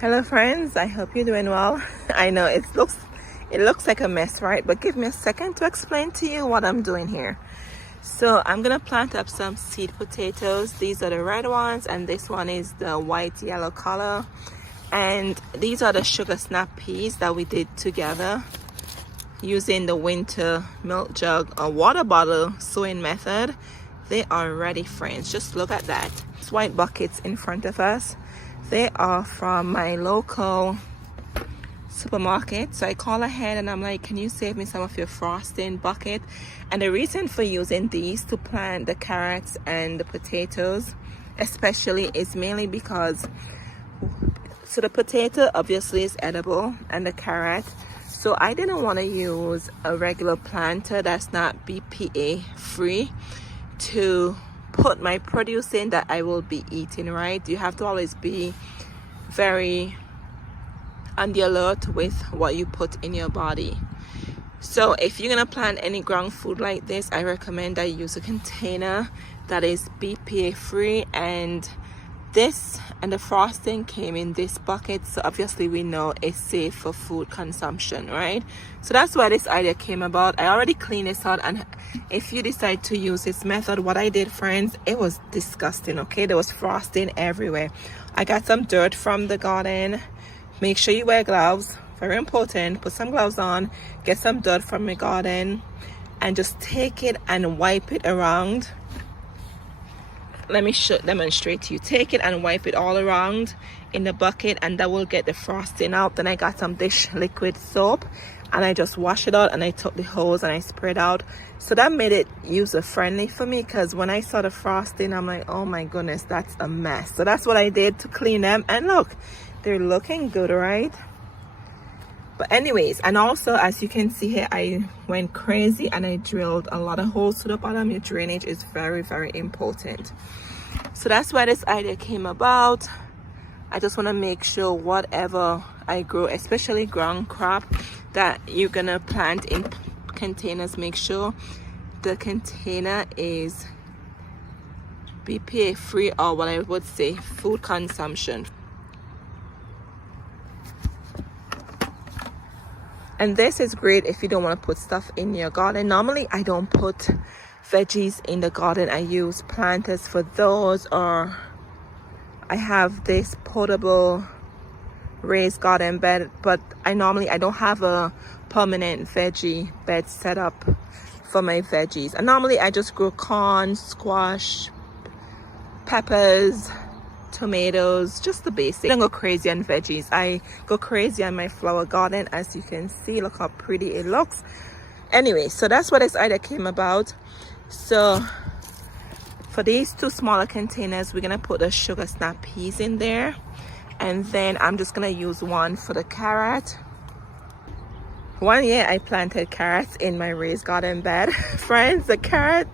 Hello friends, I hope you're doing well. I know it looks like a mess, right? But give me a second to explain to you what I'm doing here. So I'm gonna plant up some seed potatoes. These are the red ones and this one is the white yellow color. And these are the sugar snap peas that we did together using the winter milk jug or water bottle sowing method. They are ready, friends. Just look at that. It's white buckets in front of us. They are from my local supermarket. So I call ahead and I'm like, can you save me some of your frosting bucket? And the reason for using these to plant the carrots and the potatoes especially is mainly because the potato obviously is edible and the carrot, so I didn't want to use a regular planter that's not BPA free to put my produce in that I will be eating, right? You have to always be very on the alert with what you put in your body. So if you're gonna plant any ground food like this, I recommend that you use a container that is BPA free, and this and the frosting came in this bucket, so obviously we know it's safe for food consumption, right? So that's why this idea came about. I already cleaned this out, and if you decide to use this method, what I did, friends, it was disgusting. Okay, there was frosting everywhere. I got some dirt from the garden. Make sure you wear gloves, very important. Put some gloves on, get some dirt from the garden, and just take it and wipe it around. Let me demonstrate to you. Take it and wipe it all around in the bucket, and that will get the frosting out. Then I got some dish liquid soap and I just wash it out, and I took the hose and I sprayed out. So that made it user friendly for me, because when I saw the frosting, I'm like, oh my goodness, that's a mess. So that's what I did to clean them, and look, they're looking good, right? But anyways, and also as you can see here, I went crazy and I drilled a lot of holes to the bottom. Your drainage is very, very important. So that's why this idea came about. I just want to make sure whatever I grow, especially ground crop that you're gonna plant in containers, make sure the container is BPA free, or what I would say food consumption. And this is great if you don't want to put stuff in your garden. Normally I don't put veggies in the garden. I use planters for those, or I have this portable raised garden bed, but I don't have a permanent veggie bed set up for my veggies. And normally I just grow corn, squash, peppers, tomatoes, just the basic. I don't go crazy on veggies. I go crazy on my flower garden. As you can see, look how pretty it looks. Anyway, so that's what this idea came about. So for these two smaller containers, we're gonna put the sugar snap peas in there, and then I'm just gonna use one for the carrot. One year I planted carrots in my raised garden bed. Friends, the carrot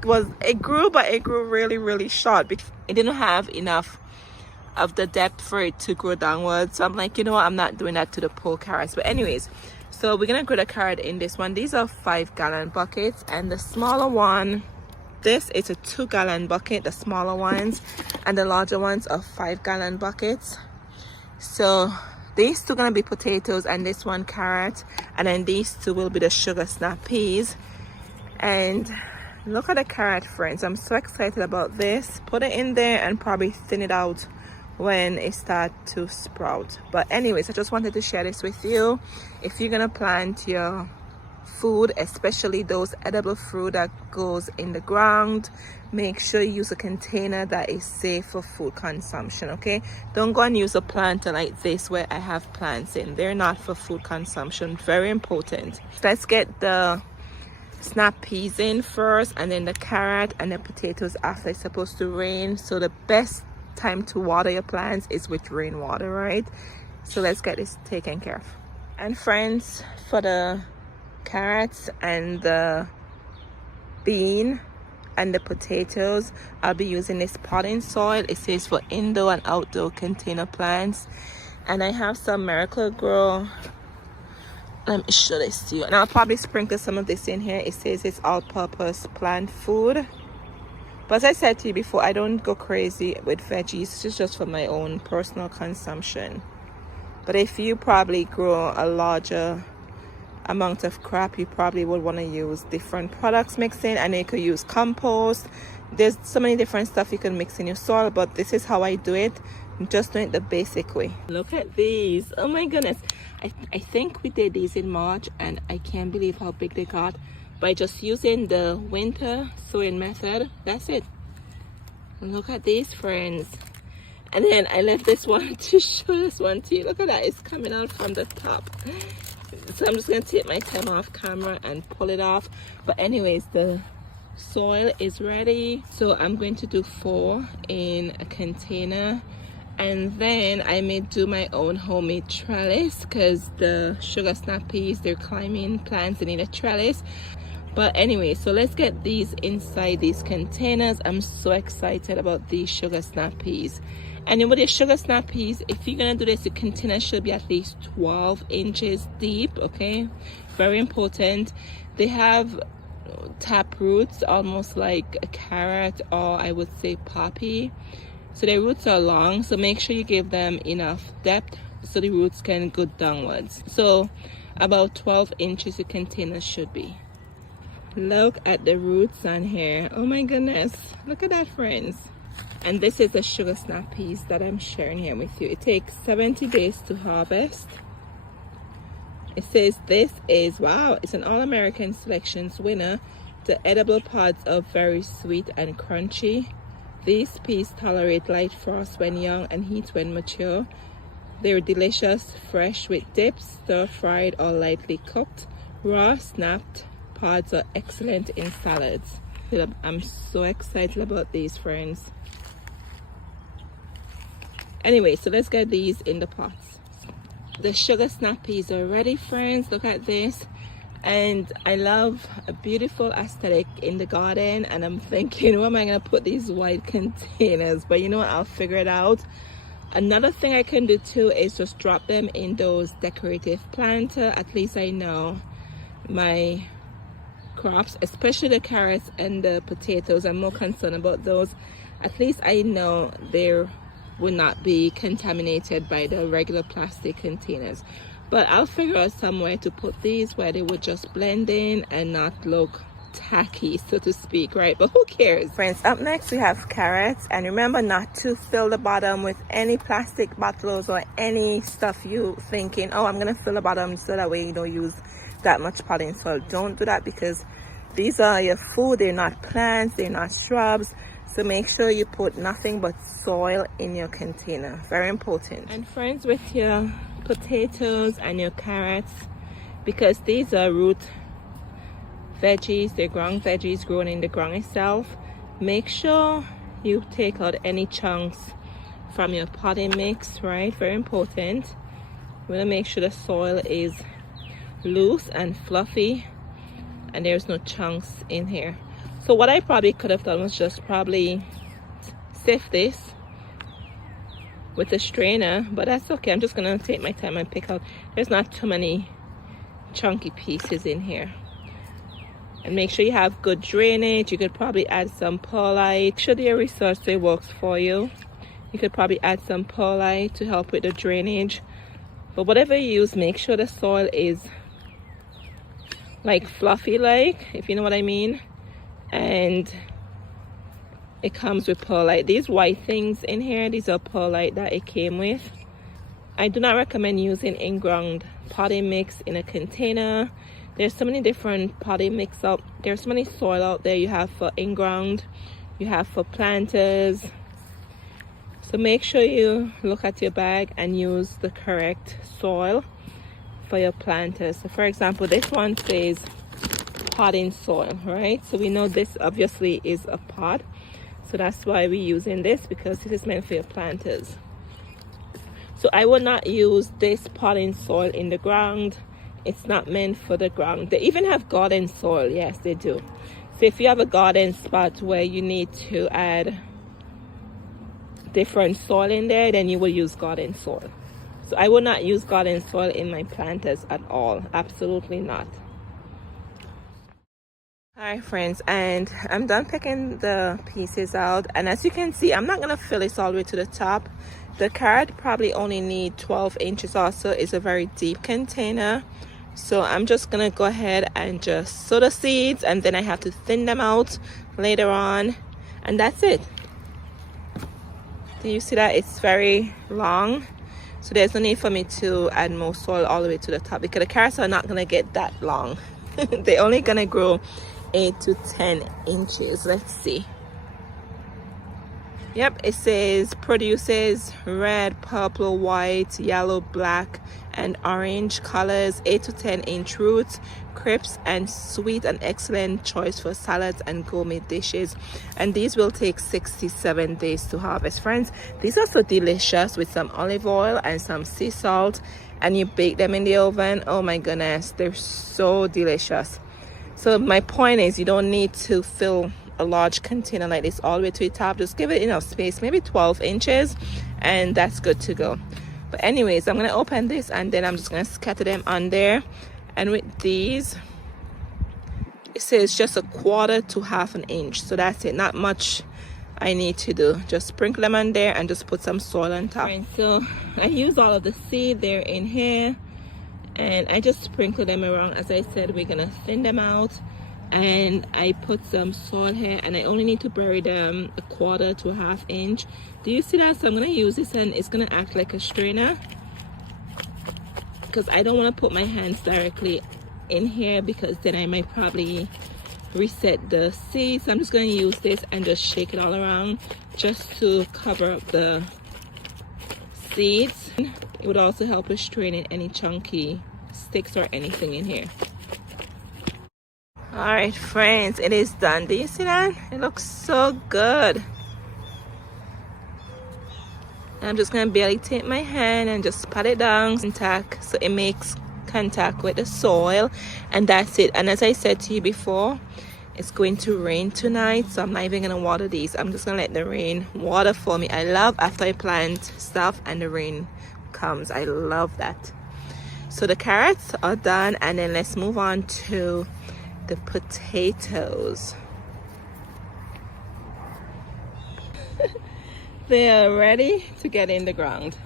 grew, but it grew really, really short because it didn't have enough of the depth for it to grow downwards. So I'm like, you know what, I'm not doing that to the poor carrots. But anyways, so we're gonna grow the carrot in this one. These are 5-gallon buckets, and the smaller one, this is a 2-gallon bucket, the smaller ones, and the larger ones are 5-gallon buckets. So these two gonna be potatoes, and this one carrot, and then these two will be the sugar snap peas. And look at the carrot, friends. I'm so excited about this. Put it in there and probably thin it out when it starts to sprout. But anyways, I just wanted to share this with you. If you're gonna plant your food, especially those edible fruit that goes in the ground, make sure you use a container that is safe for food consumption. Okay, don't go and use a planter like this where I have plants in. They're not for food consumption. Very important. Let's get the snap peas in first, and then the carrot and the potatoes after. It's supposed to rain, so the best time to water your plants is with rainwater, right? So let's get this taken care of. And friends, for the carrots and the bean and the potatoes, I'll be using this potting soil. It says for indoor and outdoor container plants, and I have some Miracle-Gro. Let me show this to you, and I'll probably sprinkle some of this in here. It says it's all-purpose plant food, But as I said to you before, I don't go crazy with veggies. It's just for my own personal consumption. But if you probably grow a larger amount of crop, you probably would want to use different products mixed in. I know you could use compost. There's so many different stuff you can mix in your soil, but this is how I do it. I'm just doing it the basic way. Look at these. Oh my goodness. I think we did these in March, and I can't believe how big they got by just using the winter sowing method. That's it. Look at these, friends. And then I left this one to show this one to you. Look at that. It's coming out from the top. So I'm just going to take my time off camera and pull it off. But anyways, the soil is ready. So I'm going to do 4 in a container. And then I may do my own homemade trellis, because the sugar snap peas, they're climbing plants, they need a trellis. But anyway, so let's get these inside these containers. I'm so excited about these sugar snap peas. And with your sugar snap peas, if you're gonna do this, the container should be at least 12 inches deep. Okay, very important. They have tap roots, almost like a carrot, or I would say poppy. So their roots are long, so make sure you give them enough depth so the roots can go downwards. So about 12 inches the container should be. Look at the roots on here. Oh my goodness, look at that, friends. And this is the sugar snap peas that I'm sharing here with you. It takes 70 days to harvest. It says this is, wow, it's an All-American Selections winner. The edible pods are very sweet and crunchy. These peas tolerate light frost when young and heat when mature. They're delicious, fresh with dips, stir-fried or lightly cooked. Raw, snapped pods are excellent in salads. I'm so excited about these, friends. Anyway, so let's get these in the pots. The sugar snap peas are ready, friends. Look at this. And I love a beautiful aesthetic in the garden, and I'm thinking, where am I going to put these white containers? But you know what, I'll figure it out. Another thing I can do too is just drop them in those decorative planter. At least I know my crops, especially the carrots and the potatoes, I'm more concerned about those. At least I know they will not be contaminated by the regular plastic containers. But I'll figure out somewhere to put these where they would just blend in and not look tacky, so to speak, right? But who cares? Friends, up next we have carrots. And remember not to fill the bottom with any plastic bottles or any stuff you thinking, oh, I'm gonna fill the bottom so that way you don't use that much potting soil. Don't do that, because these are your food. They're not plants, they're not shrubs. So make sure you put nothing but soil in your container. Very important. And friends, with your potatoes and your carrots, because these are root veggies, they're ground veggies grown in the ground itself, make sure you take out any chunks from your potting mix, right? Very important. We want to make sure the soil is loose and fluffy and there's no chunks in here. So what I probably could have done was just probably sift this with a strainer, but that's okay. I'm just gonna take my time and pick out. There's not too many chunky pieces in here. And make sure you have good drainage. You could probably add some perlite. Should your research say works for you, you could probably add some perlite to help with the drainage. But whatever you use, make sure the soil is like fluffy, like, if you know what I mean. And it comes with perlite. These white things in here, these are perlite that it came with. I do not recommend using in-ground potting mix in a container. There's so many different potting mix out. There's so many soil out there. You have for in-ground, you have for planters. So make sure you look at your bag and use the correct soil for your planters. So for example, this one says potting soil, right? So we know this obviously is a pot. So that's why we're using this, because this is meant for your planters. So I will not use this potting soil in the ground. It's not meant for the ground. They even have garden soil. Yes, they do. So if you have a garden spot where you need to add different soil in there, then you will use garden soil. So I will not use garden soil in my planters at all. Absolutely not. All Alright friends, and I'm done picking the pieces out, and as you can see, I'm not gonna fill this all the way to the top. The carrot probably only need 12 inches also. It's a very deep container, so I'm just gonna go ahead and just sow the seeds, and then I have to thin them out later on, and that's it. Do you see that? It's very long, so there's no need for me to add more soil all the way to the top, because the carrots are not gonna get that long. They're only gonna grow 8 to 10 inches. Let's see. Yep, it says produces red, purple, white, yellow, black, and orange colors, 8 to 10 inch roots, crisp and sweet, an excellent choice for salads and gourmet dishes. And these will take 67 days to harvest. Friends, these are so delicious with some olive oil and some sea salt, and you bake them in the oven. Oh my goodness, they're so delicious. So my point is, you don't need to fill a large container like this all the way to the top. Just give it enough space, maybe 12 inches, and that's good to go. But anyways, I'm gonna open this, and then I'm just gonna scatter them on there. And with these, it says just 1/4 to 1/2 inch, so that's it. Not much I need to do. Just sprinkle them on there and just put some soil on top. Right, so I use all of the seed there in here, and I just sprinkle them around. As I said, we're gonna thin them out, and I put some soil here, and I only need to bury them 1/4 to 1/2 inch. Do you see that? So I'm gonna use this, and it's gonna act like a strainer, because I don't want to put my hands directly in here, because then I might probably reset the seeds. So I'm just going to use this and just shake it all around just to cover up the seeds. It would also help with straining any chunky sticks or anything in here. All right friends, it is done. Do you see that? It looks so good. I'm just going to barely take my hand and just pat it down contact, so it makes contact with the soil, and that's it. And as I said to you before, it's going to rain tonight, so I'm not even going to water these. I'm just going to let the rain water for me. I love after I plant stuff and the rain comes. I love that. So the carrots are done, and then let's move on to the potatoes. They are ready to get in the ground.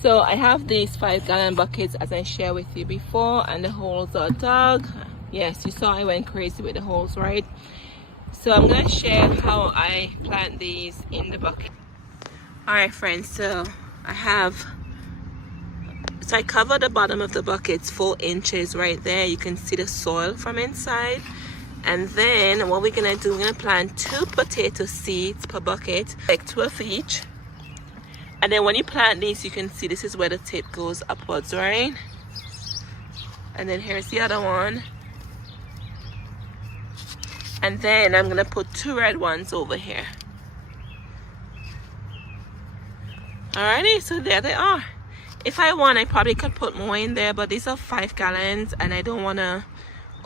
So I have these 5-gallon buckets, as I shared with you before, and the holes are dug. Yes, you saw I went crazy with the holes, right? So I'm gonna share how I plant these in the bucket. All right friends, so I cover the bottom of the buckets 4 inches right there. You can see the soil from inside. And then what we're gonna do, we're gonna plant 2 potato seeds per bucket, like 2 of each. And then when you plant these, you can see this is where the tip goes upwards, right? And then here's the other one. And then I'm gonna put 2 red ones over here. Alrighty, so there they are. If I want, I probably could put more in there, but these are 5 gallons, and I don't wanna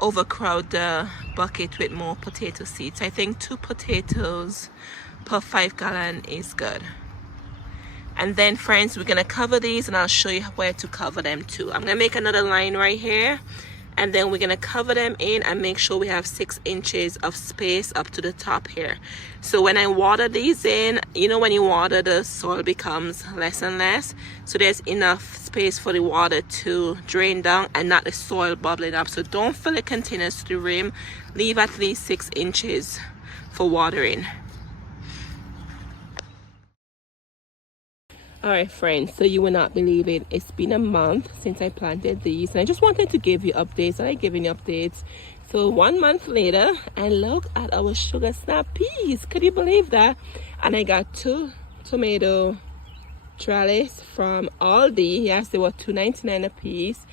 overcrowd the bucket with more potato seeds. I think 2 potatoes per 5 gallon is good. And then friends, we're gonna cover these, and I'll show you where to cover them too. I'm gonna make another line right here, and then we're gonna cover them in and make sure we have 6 inches of space up to the top here. So when I water these in, you know, when you water, the soil becomes less and less, so there's enough space for the water to drain down and not the soil bubbling up. So don't fill the containers to the rim. Leave at least 6 inches for watering. Alright friends, so you will not believe it, it's been a month since I planted these, and I just wanted to give you updates. I like giving you updates. So 1 month later, and look at our sugar snap peas. Could you believe that? And I got 2 tomato trellis from Aldi. Yes, they were $2.99 a piece,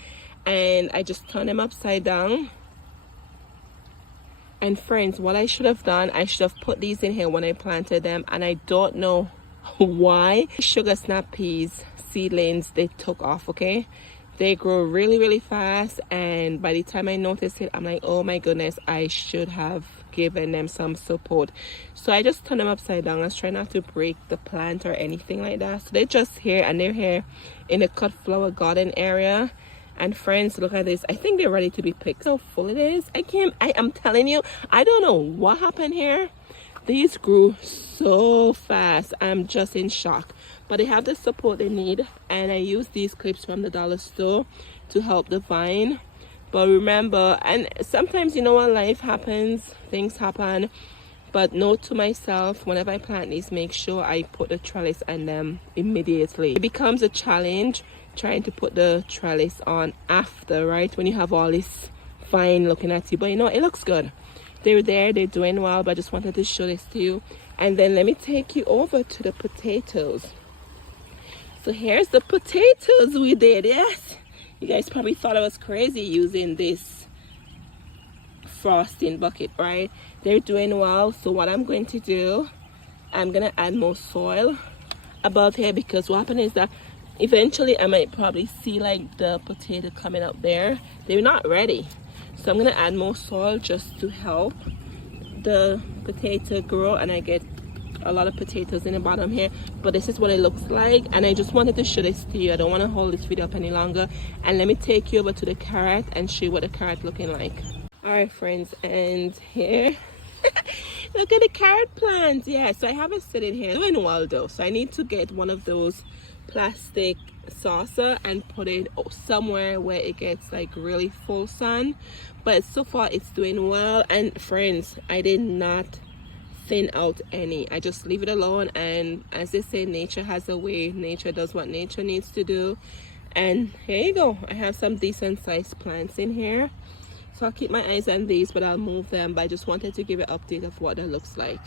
and I just turned them upside down. And friends, what I should have done, I should have put these in here when I planted them, and I don't know why. Sugar snap peas seedlings, they took off. Okay, they grow really fast, and by the time I noticed it, I'm like, oh my goodness, I should have given them some support. So I just turned them upside down. I was trying not to break the plant or anything like that. So they're just here, and they're here in the cut flower garden area, And friends, look at this. I think they're ready to be picked. So full it is. I'm telling you, I don't know what happened here. These grew so fast. I'm just in shock. But they have the support they need, and I use these clips from the dollar store to help the vine. But remember, and sometimes, you know, when life happens, things happen. But note to myself, whenever I plant these, make sure I put the trellis on them immediately. It becomes a challenge trying to put the trellis on after, right, when you have all this vine looking at you. But you know, it looks good. They're there, they're doing well, but I just wanted to show this to you. And then let me take you over to the potatoes. So here's the potatoes we did. Yes, you guys probably thought I was crazy using this frosting bucket, right? They're doing well. So what I'm going to do, I'm gonna add more soil above here, because what happened is that eventually I might probably see like the potato coming up there. They're not ready, so I'm gonna add more soil just to help the potato grow, and I get a lot of potatoes in the bottom here. But this is what it looks like, and I just wanted to show this to you. I don't want to hold this video up any longer. And let me take you over to the carrot and show you what the carrot looking like. All right, friends, and here look at the carrot plant. Yeah, so I have it sitting here doing well though, so I need to get one of those plastic saucer and put it somewhere where it gets like really full sun. But so far it's doing well. And friends, I did not thin out any. I just leave it alone, and as they say, nature has a way. Nature does what nature needs to do. And here you go. I have some decent sized plants in here, so I'll keep my eyes on these, but I'll move them. But I just wanted to give an update of what that looks like.